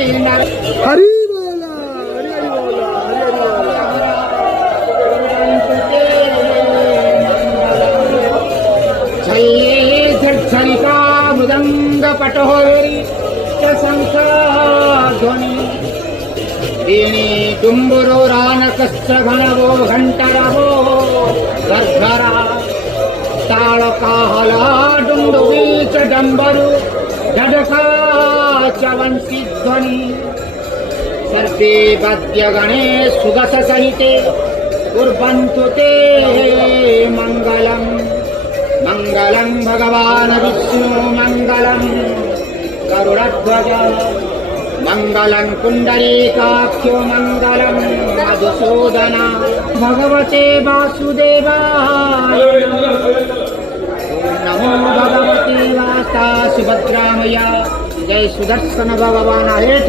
हरी बोला, हरी हरी बोला, हरी हरी बोला. छल्ले झरझरिका मृदंग पटोरी शंख ध्वनि देणे डुंबुरो रानकश्च घनवो घंटरवो गर्घरा ताळ काहला डुंडुबी च डंबरू ढडका च वंशी ध्वनि सर्वे वाद्यगणे सुगस सहिते कुर्वन्तु ते मंगलम् मंगलम् भगवान् विष्णु मंगलम् गरुडध्वज मंगलम् पुण्डरीकाख्यो मंगलम् मधुसूदन भगवते वासुदेवाय नमो भगवते वाता सुभद्रामया जय सुदर्शन भगवान आहे.